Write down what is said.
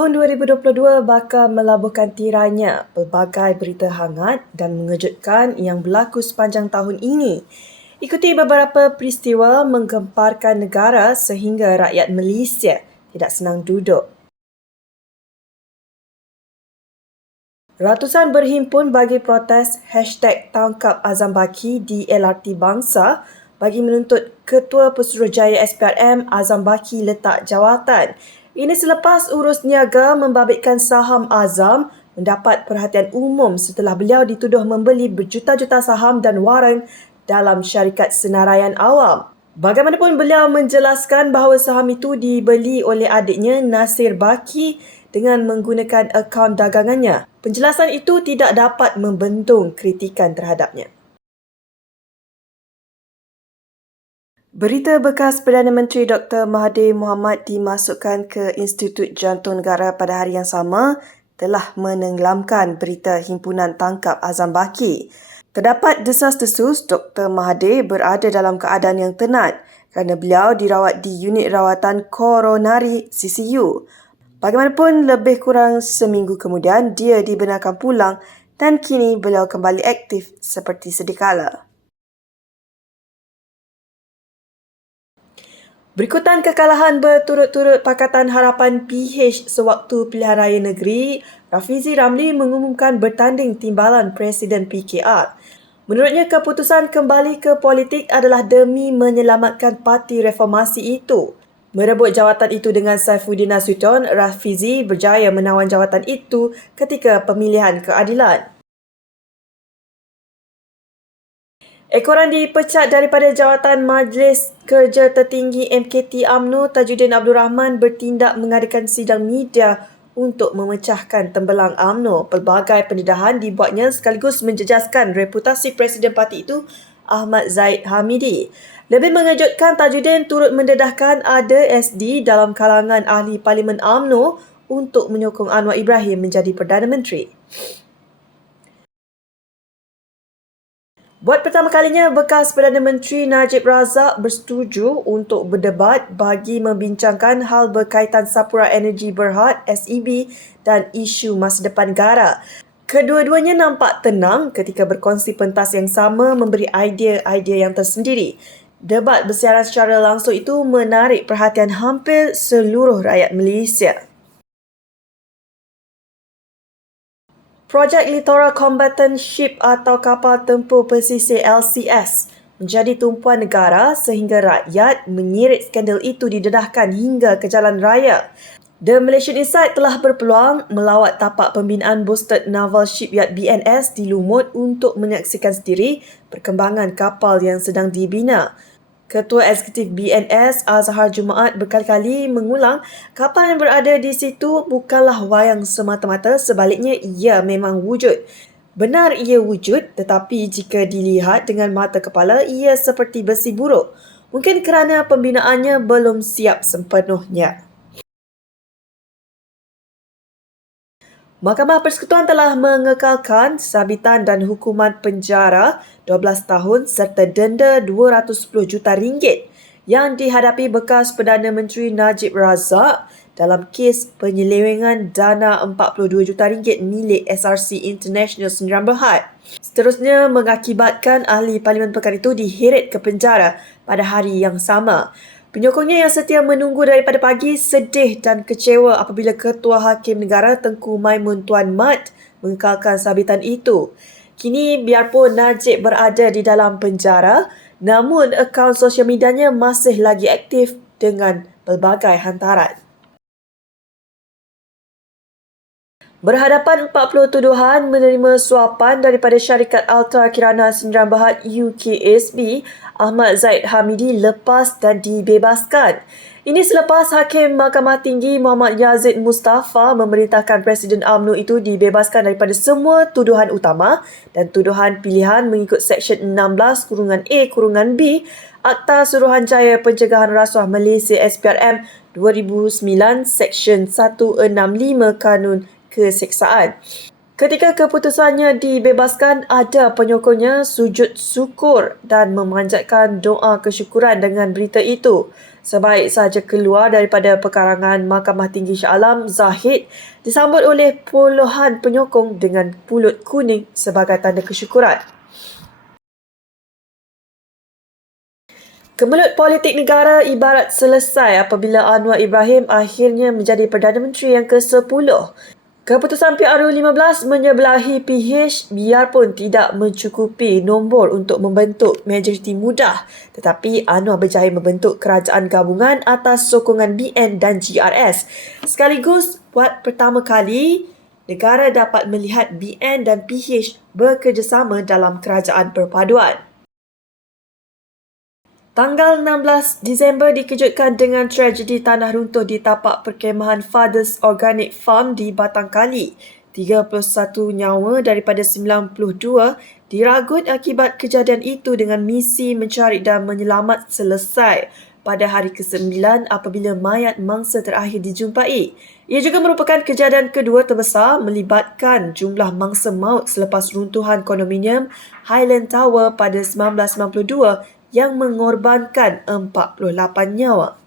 Tahun 2022 bakal melabuhkan tirainya pelbagai berita hangat dan mengejutkan yang berlaku sepanjang tahun ini. Ikuti beberapa peristiwa menggemparkan negara sehingga rakyat Malaysia tidak senang duduk. Ratusan berhimpun bagi protes #Tangkap Azam Baki di LRT Bangsa bagi menuntut Ketua Pesuruhjaya SPRM Azam Baki letak jawatan. Ini selepas urus niaga membabitkan saham Azam mendapat perhatian umum setelah beliau dituduh membeli berjuta-juta saham dan waran dalam syarikat senaraian awam. Bagaimanapun beliau menjelaskan bahawa saham itu dibeli oleh adiknya Nasir Baki dengan menggunakan akaun dagangannya. Penjelasan itu tidak dapat membendung kritikan terhadapnya. Berita bekas Perdana Menteri Dr. Mahathir Mohamad dimasukkan ke Institut Jantung Negara pada hari yang sama telah menenggelamkan berita himpunan tangkap Azam Baki. Terdapat desas-desus Dr. Mahathir berada dalam keadaan yang tenat kerana beliau dirawat di unit rawatan koronari CCU. Bagaimanapun, lebih kurang seminggu kemudian dia dibenarkan pulang dan kini beliau kembali aktif seperti sedia kala. Berikutan kekalahan berturut-turut Pakatan Harapan PH sewaktu pilihan raya negeri, Rafizi Ramli mengumumkan bertanding timbalan Presiden PKR. Menurutnya, keputusan kembali ke politik adalah demi menyelamatkan Parti Reformasi itu. Merebut jawatan itu dengan Saifuddin Nasution, Rafizi berjaya menawan jawatan itu ketika pemilihan keadilan. Ekoran dipecat daripada jawatan Majlis Kerja Tertinggi MKT UMNO. Tajuddin Abdul Rahman bertindak mengadakan sidang media untuk memecahkan tembelang UMNO. Pelbagai pendedahan dibuatnya sekaligus menjejaskan reputasi Presiden parti itu, Ahmad Zahid Hamidi. Lebih mengejutkan, Tajuddin turut mendedahkan ada SD dalam kalangan ahli Parlimen UMNO untuk menyokong Anwar Ibrahim menjadi Perdana Menteri. Buat pertama kalinya, bekas Perdana Menteri Najib Razak bersetuju untuk berdebat bagi membincangkan hal berkaitan Sapura Energy Berhad SEB dan isu masa depan negara. Kedua-duanya nampak tenang ketika berkongsi pentas yang sama memberi idea-idea yang tersendiri. Debat bersiaran secara langsung itu menarik perhatian hampir seluruh rakyat Malaysia. Projek Littoral Combatant Ship atau kapal tempur pesisir LCS menjadi tumpuan negara sehingga rakyat menyirit skandal itu didedahkan hingga ke jalan raya. The Malaysian Insight telah berpeluang melawat tapak pembinaan Boosted Naval Shipyard BNS di Lumut untuk menyaksikan sendiri perkembangan kapal yang sedang dibina. Ketua Eksekutif BNS Azhar Jumaat berkali-kali mengulang kapal yang berada di situ bukanlah wayang semata-mata, sebaliknya ia memang wujud. Benar ia wujud, tetapi jika dilihat dengan mata kepala ia seperti besi buruk. Mungkin kerana pembinaannya belum siap sepenuhnya. Mahkamah Persekutuan telah mengekalkan sabitan dan hukuman penjara 12 tahun serta denda RM210 juta yang dihadapi bekas Perdana Menteri Najib Razak dalam kes penyelewengan dana RM42 juta milik SRC International Sdn Bhd. Seterusnya mengakibatkan ahli Parlimen Pekan itu diheret ke penjara pada hari yang sama. Penyokongnya yang setia menunggu daripada pagi sedih dan kecewa apabila Ketua Hakim Negara Tengku Maimun Tuan Mat mengekalkan sabitan itu. Kini biarpun Najib berada di dalam penjara, namun akaun sosial medianya masih lagi aktif dengan pelbagai hantaran. Berhadapan 40 tuduhan menerima suapan daripada syarikat Alta Kirana Sdn Bhd UKSB, Ahmad Zahid Hamidi lepas dan dibebaskan. Ini selepas Hakim Mahkamah Tinggi Muhammad Yazid Mustafa memerintahkan Presiden UMNO itu dibebaskan daripada semua tuduhan utama dan tuduhan pilihan mengikut Seksyen 16-A-B Akta Suruhanjaya Pencegahan Rasuah Malaysia SPRM 2009 Seksyen 165 Kanun Keseksaan. Ketika keputusannya dibebaskan, ada penyokongnya sujud syukur dan memanjatkan doa kesyukuran dengan berita itu. Sebaik saja keluar daripada perkarangan Mahkamah Tinggi Shah Alam, Zahid disambut oleh puluhan penyokong dengan pulut kuning sebagai tanda kesyukuran. Kemelut politik negara ibarat selesai apabila Anwar Ibrahim akhirnya menjadi Perdana Menteri yang ke-10. Keputusan PRU15 menyebelahi PH biarpun tidak mencukupi nombor untuk membentuk majoriti mudah, tetapi Anwar berjaya membentuk kerajaan gabungan atas sokongan BN dan GRS. Sekaligus buat pertama kali, negara dapat melihat BN dan PH bekerjasama dalam kerajaan perpaduan. Tanggal 16 Disember dikejutkan dengan tragedi tanah runtuh di tapak perkhemahan Fathers Organic Farm di Batangkali. 31 nyawa daripada 92 diragut akibat kejadian itu dengan misi mencari dan menyelamat selesai pada hari ke-9 apabila mayat mangsa terakhir dijumpai. Ia juga merupakan kejadian kedua terbesar melibatkan jumlah mangsa maut selepas runtuhan kondominium Highland Tower pada 1992 yang mengorbankan 48 nyawa.